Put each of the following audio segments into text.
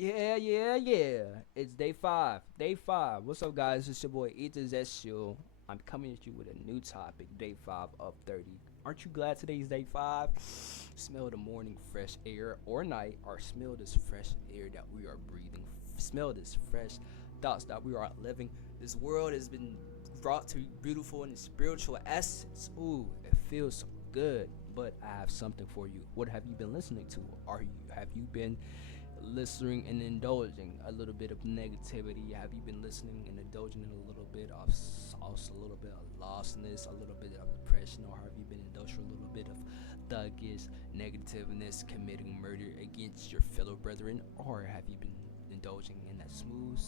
Yeah. It's day five. Day five. What's up, guys? It's your boy Aether Zexul. I'm coming at you with a new topic. Day five of 30. Aren't you glad today's day five? Smell the morning fresh air or night, or smell this fresh air that we are breathing. Smell this fresh thoughts that we are living. This world has been brought to be beautiful in the spiritual essence. Ooh, it feels so good. But I have something for you. What have you been listening to? Have you been listening and indulging a little bit of negativity? Have you been listening and indulging in a little bit of sauce, a little bit of lostness, a little bit of depression, or have you been indulging a little bit of thuggish negativeness, committing murder against your fellow brethren, or have you been indulging in that smooth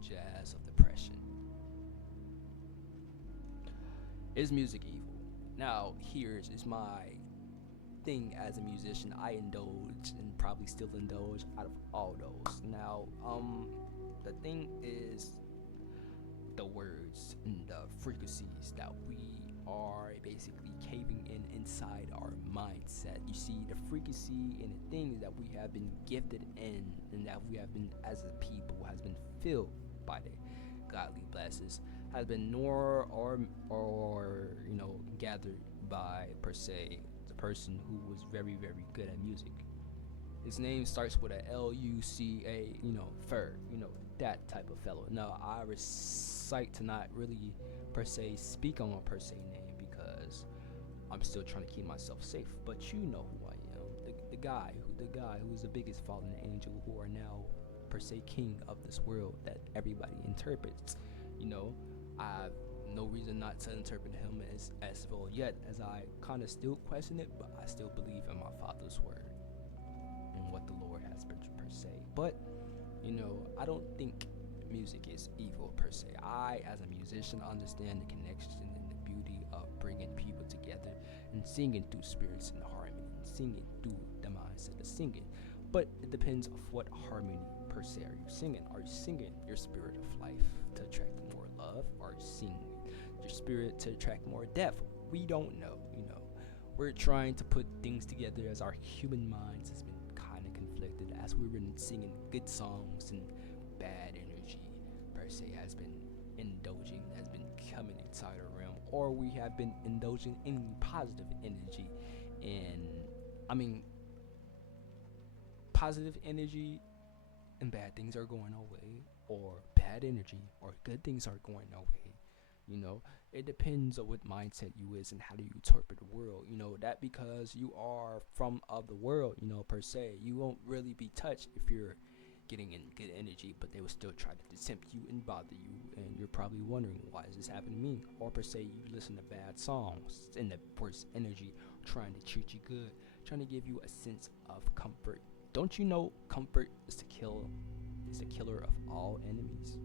jazz of depression? Is music evil? Now, here's is my thing as a musician. I indulge and probably still indulge out of all those. Now, the thing is the words and the frequencies that we are basically caving in inside our mindset. You see, the frequency and the things that we have been gifted in and that we have been as a people has been filled by the godly blessings, has been nor or gathered by per se the person who was very good at music. His name starts with a Luca, fur, that type of fellow. Now I recite to not really per se speak on a per se name because I'm still trying to keep myself safe. But you know who I am, the guy who is the biggest fallen angel, who are now per se king of this world that everybody interprets. You know, I've no reason not to interpret him as well yet, as I kind of still question it, but I still believe in my Father's word and what the Lord has per se. But I don't think music is evil per se. I, as a musician, understand the connection and the beauty of bringing people together and singing through spirits and harmony, and singing through the mindset of singing. But it depends of what harmony per se are you singing. Are you singing your spirit of life to attract more love, or are you singing your spirit to attract more death? We don't know. We're trying to put things together as our human minds has been kind of conflicted, as we've been singing good songs and bad energy per se has been indulging, has been coming inside our realm, or we have been indulging in positive energy. And I mean, positive energy and bad things are going our way, or bad energy or good things are going our way. It depends on what mindset you is and how do you interpret the world. That because you are from of the world, per se, you won't really be touched if you're getting in good energy, but they will still try to tempt you and bother you, and you're probably wondering, why is this happening to me? Or per se, you listen to bad songs in the worst energy, trying to treat you good, trying to give you a sense of comfort. Don't you know comfort is the killer of all enemies?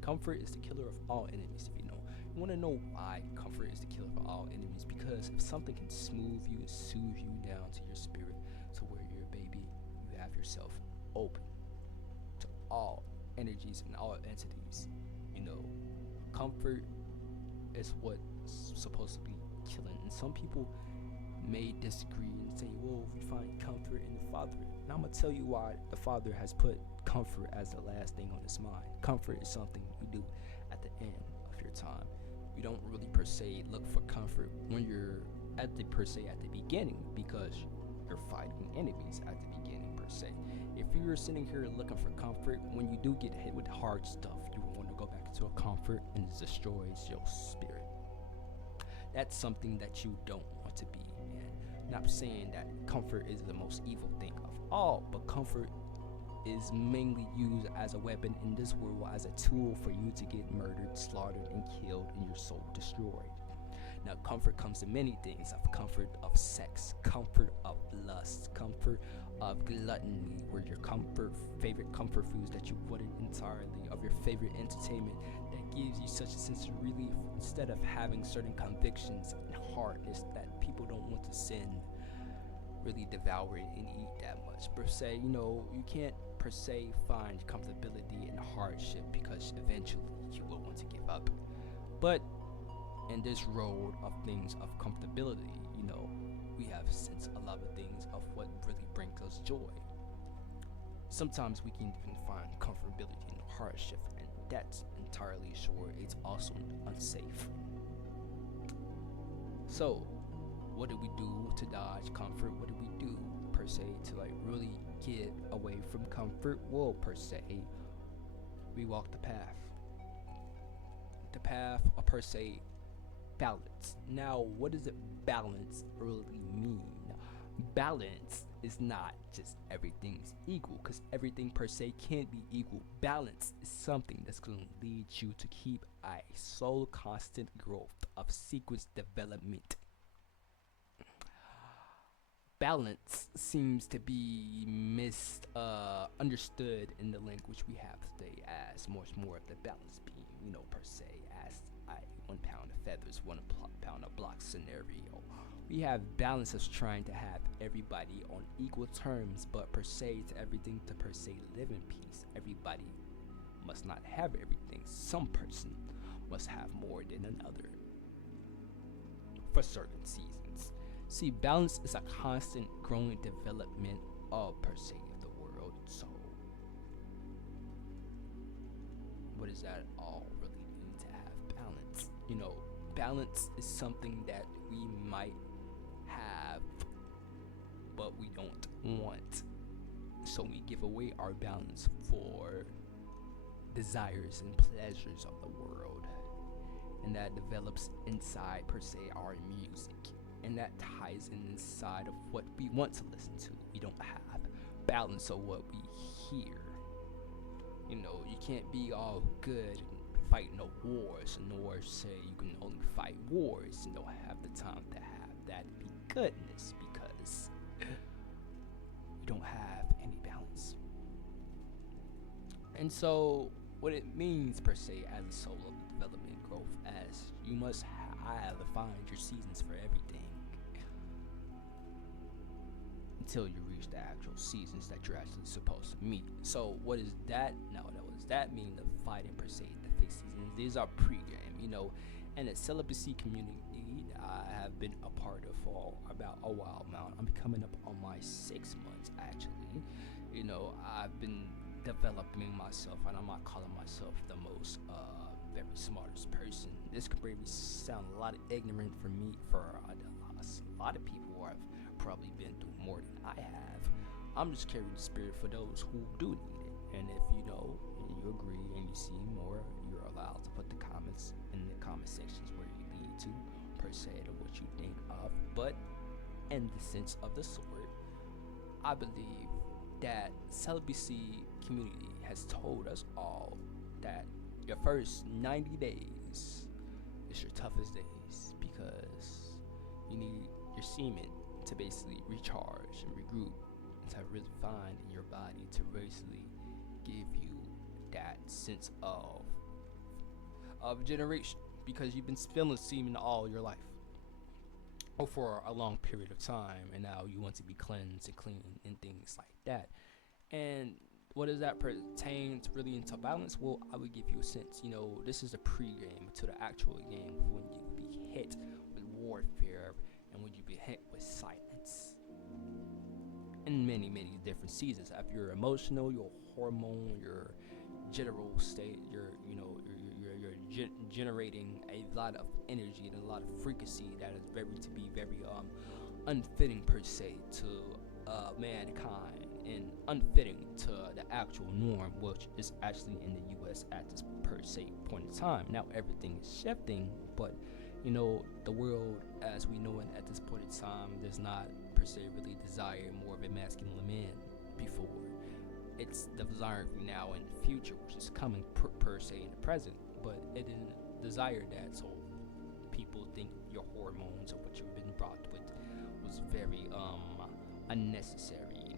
Comfort is the killer of all enemies. If you want to know why comfort is the killer of all enemies, because if something can smooth you and soothe you down to your spirit, to where you're a baby, you have yourself open to all energies and all entities. Comfort is what's supposed to be killing. And some people may disagree and say, well, we find comfort in the Father. And I'm going to tell you why the Father has put comfort as the last thing on his mind. Comfort is something you do at the end of your time. You don't really per se look for comfort when you're at the beginning, because you're fighting enemies at the beginning per se. If you're sitting here looking for comfort, when you do get hit with hard stuff, you will want to go back into a comfort, and it destroys your spirit. That's something that you don't want to be. And not saying that comfort is the most evil thing of all, but comfort is mainly used as a weapon in this world, as a tool for you to get murdered, slaughtered, and killed, and your soul destroyed. Now, comfort comes in many things: of comfort of sex, comfort of lust, comfort of gluttony, where your favorite comfort foods that you wanted entirely, of your favorite entertainment that gives you such a sense of relief, instead of having certain convictions and hardness that people don't want to sin, really devour it and eat that much. Per se, you can't per se find comfortability in hardship, because eventually you will want to give up. But in this road of things of comfortability, we have since a lot of things of what really brings us joy. Sometimes we can even find comfortability in hardship, and that's entirely sure it's also unsafe. So, what do we do to dodge comfort? What do we do per se to like really get away from comfort? Well, per se, we walk the path. The path of per se balance. Now, what does it balance really mean? Balance is not just everything's equal, because everything per se can't be equal. Balance is something that's going to lead you to keep a slow constant growth of sequence development. Balance seems to be misunderstood in the language we have today as much more of the balance being, per se, as a 1 pound of feathers, 1 pound of blocks scenario. We have balance as trying to have everybody on equal terms, but per se to everything to per se live in peace. Everybody must not have everything. Some person must have more than another for certain seasons. See, balance is a constant growing development of per se of the world. So, what does that all really mean to have balance? Balance is something that we might have, but we don't want. So we give away our balance for desires and pleasures of the world. And that develops inside, per se, our music. And that ties in inside of what we want to listen to. We don't have balance of what we hear. You can't be all good and fight no wars, nor say you can only fight wars and don't have the time to have that be goodness, because we don't have any balance. And so, what it means per se as a soul of development growth, as you must have find your seasons for everything until you reach the actual seasons that you're actually supposed to meet. So what is that? Now, what does that mean? The fighting per se, the fixed seasons. These are pre-game, and the celibacy community I have been a part of for about a while now. I'm coming up on my 6 months actually. I've been developing myself, and I'm not calling myself the most very smartest person. This could probably sound a lot of ignorant for me, for a lot of people who have probably been through more than I have. I'm just carrying the spirit for those who do need it. And if you know and you agree and you see more, you're allowed to put the comments in the comment sections where you need to, per se, to what you think of. But in the sense of the sword, I believe that celibacy community has told us all that your first 90 days is your toughest days, because you need your semen to basically recharge and regroup, and to really find in your body to basically give you that sense of generation, because you've been spilling semen all your life or for a long period of time, and now you want to be cleansed and clean and things like that. And what does that pertain to really into balance? Well, I would give you a sense. This is a pre-game to the actual game, when you be hit with warfare and when you be hit with silence. In many, many different seasons. If you're emotional, your hormone, your general state, you're generating a lot of energy and a lot of frequency that is very unfitting per se to mankind, and unfitting to the actual norm, which is actually in the U.S. at this per se point in time. Now everything is shifting, but the world as we know it at this point in time does not per se really desire more of a masculine man before. It's the desire now in the future, which is coming per se in the present, but it didn't desire that. So people think your hormones or what you've been brought with was very unnecessary,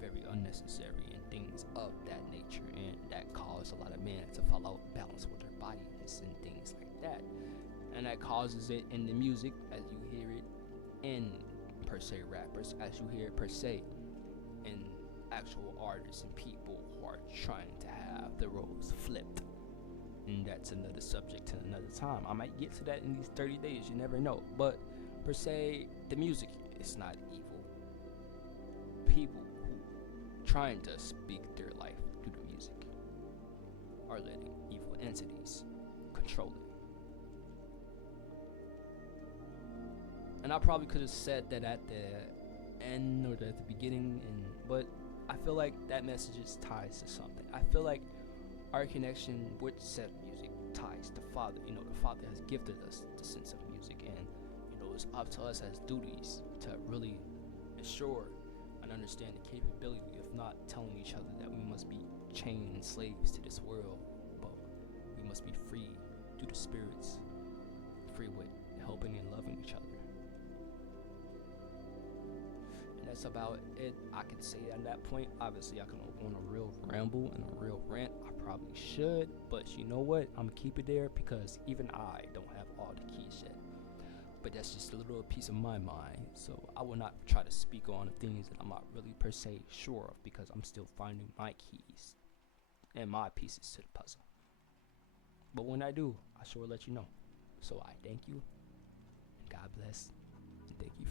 very unnecessary, and things of that nature, and that caused a lot of men to fall out of balance with their bodies and things like that. And that causes it in the music, as you hear it in per se rappers, as you hear it per se in actual artists and people who are trying to have the roles flipped. And that's another subject to another time. I might get to that in these 30 days, you never know. But per se, the music is not evil. People who trying to speak their life through the music are letting evil entities control it. And I probably could have said that at the end or at the beginning, but I feel like that message is ties to something. I feel like our connection with said music ties to Father. You know, the Father has gifted us the sense of music, and you know, it's up to us as duties to really ensure and understand the capability of not telling each other that we must be chained slaves to this world, but we must be free through the spirits, free with helping and loving each other. And that's about it. I could say at that point. Obviously, I can go on a real ramble and a real rant. I probably should, but you know what? I'm gonna keep it there because even I don't have all the keys yet. But that's just a little piece of my mind. So I will not try to speak on things that I'm not really per se sure of because I'm still finding my keys and my pieces to the puzzle. But when I do, I sure will let you know. So I thank you, and God bless, and thank you.